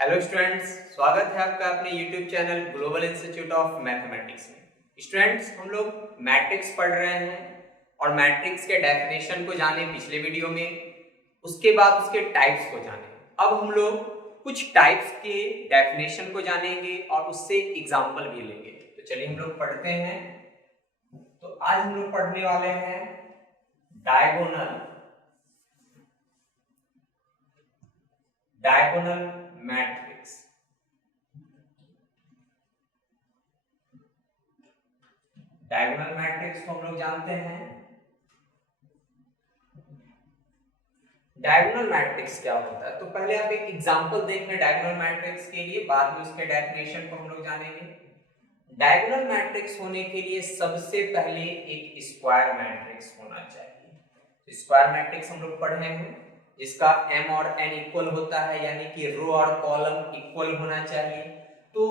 Hello students, स्वागत है आपका अपने YouTube channel global institute of mathematics में। स्टूडेंट्स, हम लोग मैट्रिक्स पढ़ रहे हैं और मैट्रिक्स के डेफिनेशन को जाने पिछले वीडियो में, उसके बाद उसके टाइप्स को जाने। अब हम लोग कुछ टाइप्स के डेफिनेशन को जानेंगे और उससे एग्जाम्पल भी लेंगे। तो चलिए हम लोग पढ़ते हैं। तो आज हम लोग पढ़ने वाले हैं डायगोनल मैट्रिक्स। डायगोनल मैट्रिक्स को हम लोग जानते हैं। डायगोनल मैट्रिक्स क्या होता है, तो पहले आप एक एग्जांपल देख लें डायगोनल मैट्रिक्स के लिए, बाद में उसके डेफिनेशन को हम लोग जानेंगे। डायगोनल मैट्रिक्स होने के लिए सबसे पहले एक स्क्वायर मैट्रिक्स होना चाहिए। स्क्वायर मैट्रिक्स हम लोग पढ़े हैं, जिसका m और n इक्वल होता है, यानी कि रो और कॉलम इक्वल होना चाहिए। तो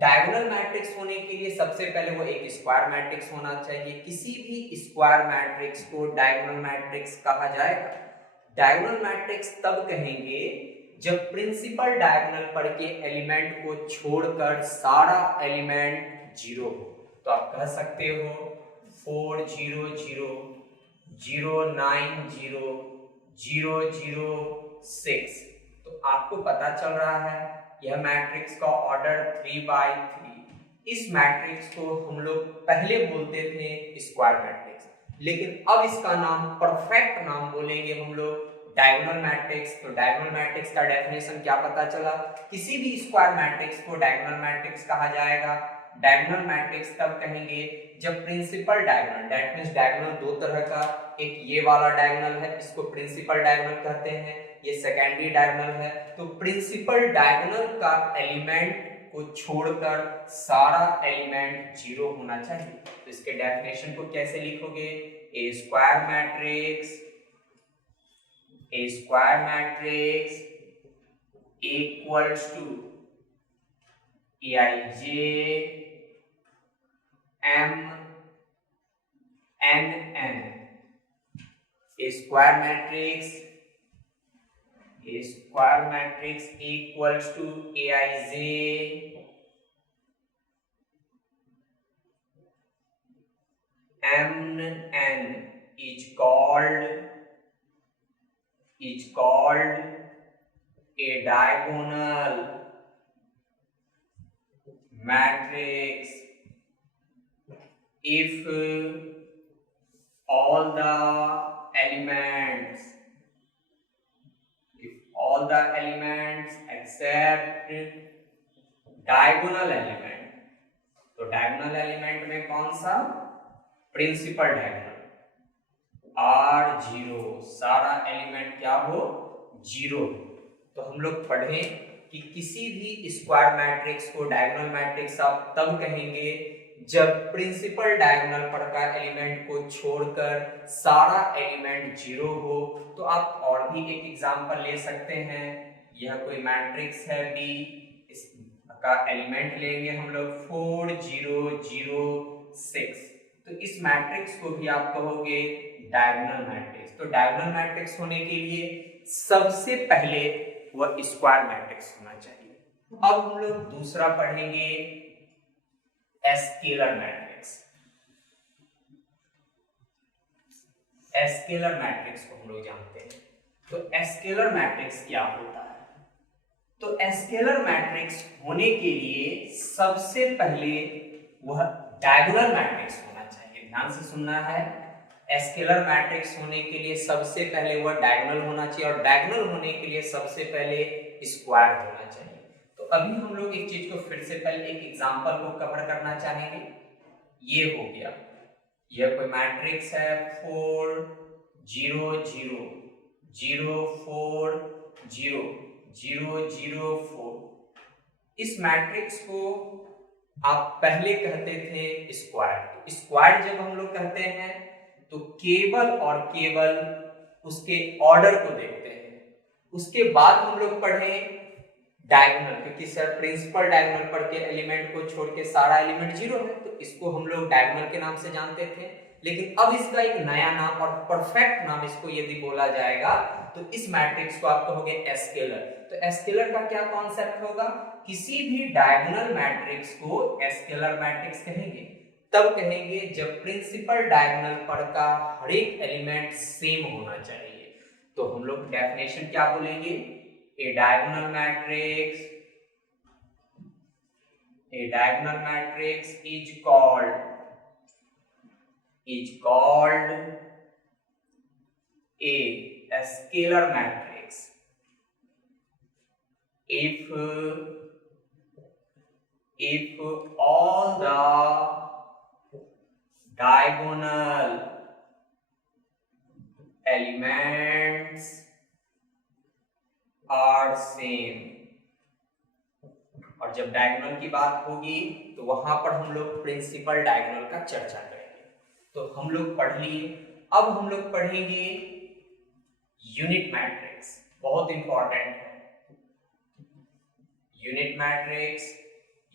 डायगोनल मैट्रिक्स होने के लिए सबसे पहले वो एक स्क्वायर मैट्रिक्स होना चाहिए। किसी भी स्क्वायर मैट्रिक्स को डायगोनल मैट्रिक्स कहा जाएगा। डायगोनल मैट्रिक्स तब कहेंगे जब प्रिंसिपल डायगोनल पर के एलिमेंट को छोड़कर सारा एलिमेंट जीरो हो। तो आप कह सकते हो 4 0 0 0 9 0 0 0 6। तो आपको पता चल रहा है यह मैट्रिक्स का ऑर्डर 3/3। इस मैट्रिक्स को हम लोग पहले बोलते थे स्क्वायर मैट्रिक्स, लेकिन अब इसका नाम, परफेक्ट नाम बोलेंगे हम लोग डायगोनल मैट्रिक्स। तो डायगोनल मैट्रिक्स का डेफिनेशन क्या पता चला, किसी भी स्क्वायर मैट्रिक्स को डायगोनल मैट्रिक्स कहा जाएगा। डायगोनल मैट्रिक्स तब कहेंगे जब principal diagonal, that means diagonal दो तरह का, एक ये वाला डायगोनल है, इसको प्रिंसिपल डायगोनल कहते हैं, ये सेकेंडरी डायगोनल है। तो प्रिंसिपल डायगोनल का एलिमेंट को छोड़कर सारा एलिमेंट जीरो होना चाहिए। तो इसके डेफिनेशन को कैसे लिखोगे, a square matrix equals to Aij m n n। A square matrix equals to Aij m n is called a diagonal matrix if all the elements except diagonal element। तो diagonal element में कौन सा, principal diagonal, are zero, सारा element क्या हो, zero. तो हम लोग पढ़े कि किसी भी स्क्वायर मैट्रिक्स को डायगोनल मैट्रिक्स आप तब कहेंगे जब प्रिंसिपल डायगोनल पर का एलिमेंट को छोड़कर सारा एलिमेंट जीरो हो। तो आप और भी एक एग्जांपल ले सकते हैं। यह कोई मैट्रिक्स है बी, इसका एलिमेंट लेंगे हम लोग 4 0 0 6। तो इस मैट्रिक्स को भी आप कहोगे डायगोनल मैट्रिक्स। तो डायगोनल मैट्रिक्स होने के लिए सबसे पहले वह स्क्वायर मैट्रिक्स होना चाहिए। अब हम लोग दूसरा पढ़ेंगे स्केलर मैट्रिक्स। स्केलर मैट्रिक्स को हम लोग जानते हैं। तो स्केलर मैट्रिक्स क्या होता है, तो स्केलर मैट्रिक्स होने के लिए सबसे पहले वह डायगोनल मैट्रिक्स होना चाहिए। ध्यान से सुनना है, स्केलर मैट्रिक्स होने के लिए सबसे पहले वह डायगोनल होना चाहिए, और डायगोनल होने के लिए सबसे पहले स्क्वायर होना चाहिए। तो अभी हम लोग एक चीज को फिर से पहले एक एग्जांपल को कवर करना चाहेंगे। ये हो गया, यह कोई मैट्रिक्स है 4 0 0 0 4 0 0 0 4। इस मैट्रिक्स को आप पहले कहते थे स्क्वायर। स्क्वायर जब हम लोग कहते हैं तो केवल और केवल उसके ऑर्डर को देखते हैं। उसके बाद हम लोग पढ़े डायगोनल, क्योंकि सर प्रिंसिपल डायगोनल पर के एलिमेंट को छोड़ के सारा एलिमेंट जीरो है, तो इसको हम लोग डायगोनल के नाम से जानते थे। लेकिन अब इसका एक नया नाम और परफेक्ट नाम इसको यदि बोला जाएगा तो इस मैट्रिक्स को आप कहोगे स्केलर। तो स्केलर का क्या कॉन्सेप्ट होगा, किसी भी डायगोनल मैट्रिक्स को स्केलर मैट्रिक्स कहेंगे। तब कहेंगे जब प्रिंसिपल डायगोनल पर का हर एक एलिमेंट सेम होना चाहिए। तो हम लोग डेफिनेशन क्या बोलेंगे, a diagonal matrix is called a scalar matrix if all the diagonal elements are same। और जब डायगोनल की बात होगी तो वहां पर हम लोग प्रिंसिपल डायगोनल का चर्चा करेंगे। तो हम लोग पढ़ लिए, अब हम लोग पढ़ेंगे यूनिट मैट्रिक्स, बहुत इंपॉर्टेंट है यूनिट मैट्रिक्स।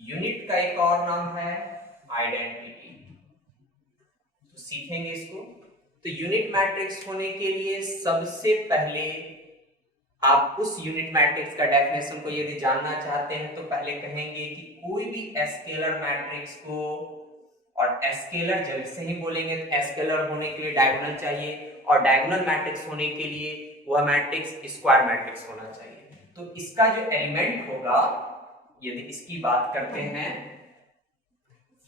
यूनिट का एक और नाम है आइडेंटिटी, तो सीखेंगे इसको। तो यूनिट मैट्रिक्स होने के लिए सबसे पहले आप उस यूनिट मैट्रिक्स का डेफिनेशन को यदि जानना चाहते हैं तो पहले कहेंगे कि कोई भी स्केलर मैट्रिक्स को, और स्केलर जैसे ही बोलेंगे तो स्केलर होने के लिए डायगोनल चाहिए, और डायगोनल मैट्रिक्स होने के लिए वह मैट्रिक्स स्क्वायर मैट्रिक्स होना चाहिए। तो इसका जो एलिमेंट होगा, यदि इसकी बात करते हैं,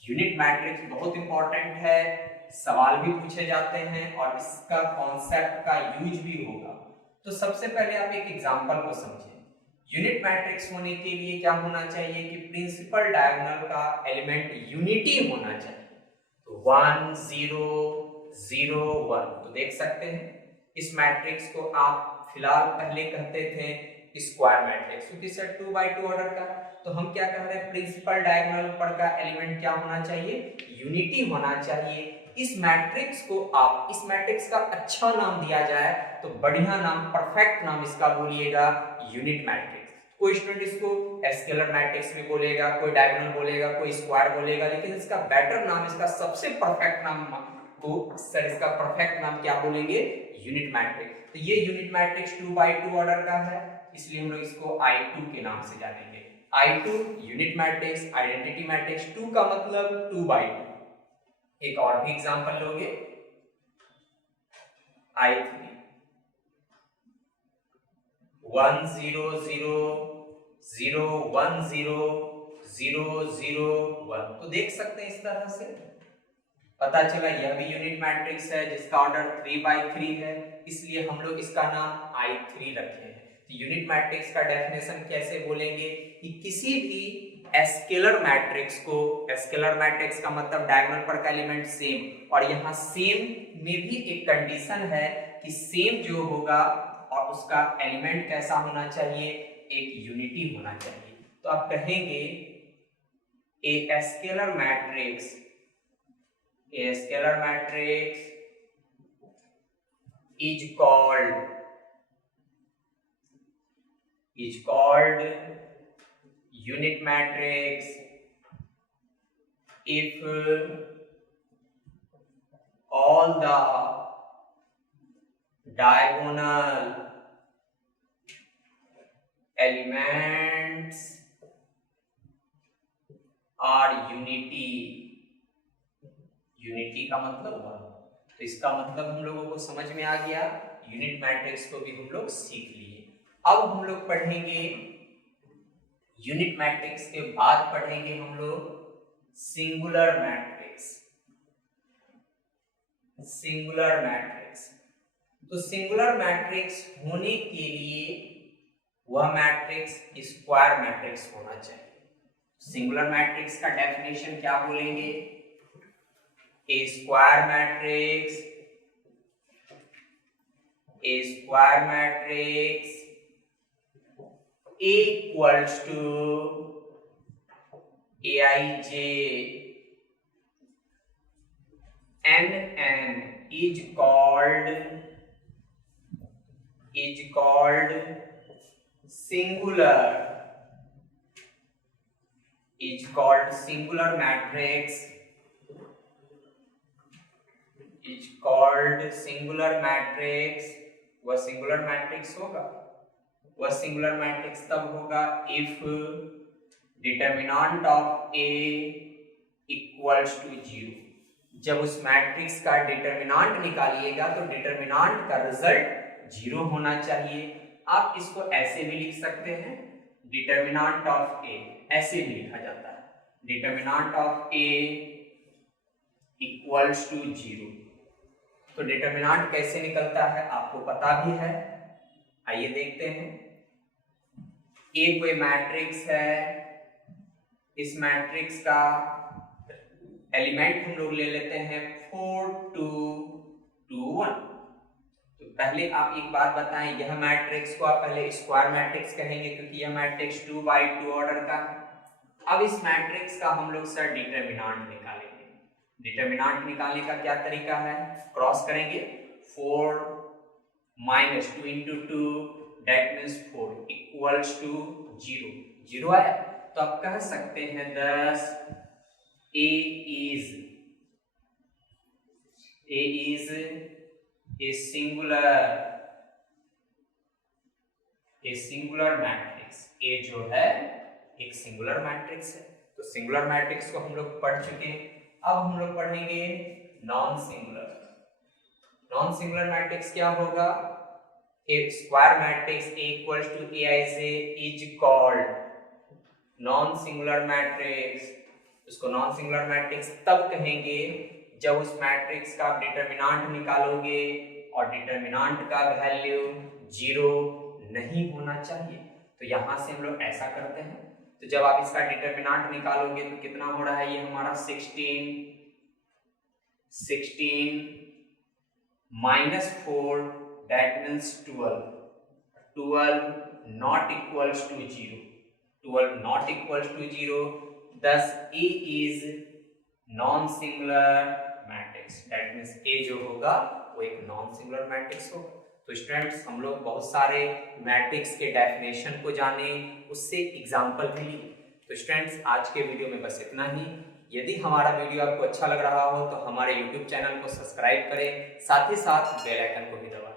यूनिट मैट्रिक्स बहुत इंपॉर्टेंट है, सवाल भी पूछे जाते हैं और इसका कॉन्सेप्ट का यूज भी होगा। तो सबसे पहले आप एक एग्जांपल को समझें। यूनिट मैट्रिक्स होने के लिए क्या होना चाहिए कि प्रिंसिपल डायगोनल का एलिमेंट यूनिटी होना चाहिए। तो 1 0 0 1, तो देख सकते हैं इस मैट्रिक्स को आप फिलहाल पहले कहते थे स्क्वायर मैट्रिक्स, क्योंकि सर 2 by 2 ऑर्डर का। तो हम क्या कह रहे हैं, प्रिंसिपल डायगोनल पर का एलिमेंट क्या होना चाहिए, यूनिटी होना चाहिए। इस मैट्रिक्स को आप, इस मैट्रिक्स का अच्छा नाम दिया जाए तो बढ़िया नाम, परफेक्ट नाम इसका बोलिएगा यूनिट मैट्रिक्स। कोई स्टूडेंट इसको स्केलर मैट्रिक्स भी बोलेगा, कोई डायगोनल बोलेगा, कोई स्क्वायर बोलेगा, लेकिन इसका बेटर नाम, इसका सबसे परफेक्ट नाम को सर इसका परफेक्ट नाम क्या बोलेंगे, यूनिट मैट्रिक्स। तो ये यूनिट मैट्रिक्स 2 by 2 ऑर्डर का है, इसलिए हम लोग इसको I2 के नाम से जानेंगे। I2 unit matrix, identity matrix, 2 का मतलब 2 by 2। एक और भी एग्जांपल लोगे, I3 1 0 0 0 1 0 0 0 1। तो देख सकते हैं इस तरह से पता चला यह भी यूनिट मैट्रिक्स है जिसका ऑर्डर 3 by 3 है, इसलिए हम लोग इसका नाम I3 रखे हैं। तो यूनिट मैट्रिक्स का डेफिनेशन कैसे बोलेंगे कि किसी भी स्केलर मैट्रिक्स को, स्केलर मैट्रिक्स का मतलब डायगोनल पर का एलिमेंट सेम, और यहाँ सेम में भी एक कंडीशन है कि सेम जो होगा और उसका एलिमेंट कैसा होना चाहिए, एक यूनिटी होना चाहिए। तो आप कहेंगे a scalar matrix is called unit matrix if all the diagonal elements are unity। Unity का मतलब 1। तो इसका मतलब हम लोगों को समझ में आ गया, यूनिट मैट्रिक्स को भी हम लोग सीख लिए। अब हम लोग पढ़ेंगे यूनिट मैट्रिक्स के बाद पढ़ेंगे हम लोग सिंगुलर मैट्रिक्स। तो सिंगुलर मैट्रिक्स होने के लिए वह मैट्रिक्स स्क्वायर मैट्रिक्स होना चाहिए। सिंगुलर मैट्रिक्स का डेफिनेशन क्या बोलेंगे, A square matrix equals to Aij Nn is called singular matrix is called singular matrix. वह सिंगुलर मैट्रिक्स होगा, वह सिंगुलर मैट्रिक्स तब होगा if determinant of A equals to 0। जब उस मैट्रिक्स का डिटर्मिनेंट निकालिएगा तो डिटर्मिनेंट का रिजल्ट 0 होना चाहिए। आप इसको ऐसे भी लिख सकते हैं, डिटर्मिनेंट ऑफ ए, ऐसे भी लिखा जाता है, determinant of A equals to 0। तो डिटर्मिनेंट कैसे निकलता है आपको पता भी है, आइए देखते हैं। ए कोई मैट्रिक्स है, इस मैट्रिक्स का एलिमेंट हम लोग ले लेते हैं 4 2 2 1। तो पहले आप एक बात बताएं, यह मैट्रिक्स को आप पहले स्क्वायर मैट्रिक्स कहेंगे क्योंकि यह मैट्रिक्स 2 by 2 ऑर्डर का है। अब इस मैट्रिक्स का हम लोग सर डिटर्मिनेंट निकालेंगे। डिटर्मिनेंट निकालने का क्या तरीका है, क्रॉस करेंगे, 4 minus 2 into 2 that means 4 equals to 0। 0 आया तो आप कह सकते हैं thus A is a singular matrix. A जो है एक सिंगुलर मैट्रिक्स है। तो सिंगुलर मैट्रिक्स को हम लोग पढ़ चुके हैं, अब हम लोग पढ़ेंगे non singular. Non singular matrix क्या होगा, एक square matrix A equals to Aij is called non singular matrix. उसको नॉन सिंगुलर मैट्रिक्स तब कहेंगे जब उस मैट्रिक्स का आप डिटर्मिनेंट निकालोगे और डिटर्मिनेंट का वैल्यू 0 नहीं होना चाहिए। तो यहां से हम लोग ऐसा करते हैं, तो जब आप इसका डिटर्मिनेंट निकालोगे तो कितना हो रहा है, ये हमारा 16 minus 4 that means 12 not equals to 0। 12 not equals to 0, thus A is non singular matrix. That means A जो होगा वो एक नॉन सिंगुलर मैट्रिक्स होगा। तो स्टूडेंट्स हम लोग बहुत सारे मैट्रिक्स के डेफिनेशन को जाने, उससे एग्जाम्पल भी लिए। तो स्टूडेंट्स आज के वीडियो में बस इतना ही। यदि हमारा वीडियो आपको अच्छा लग रहा हो तो हमारे YouTube चैनल को सब्सक्राइब करें, साथ ही साथ बेल आइकन को भी दबाएं।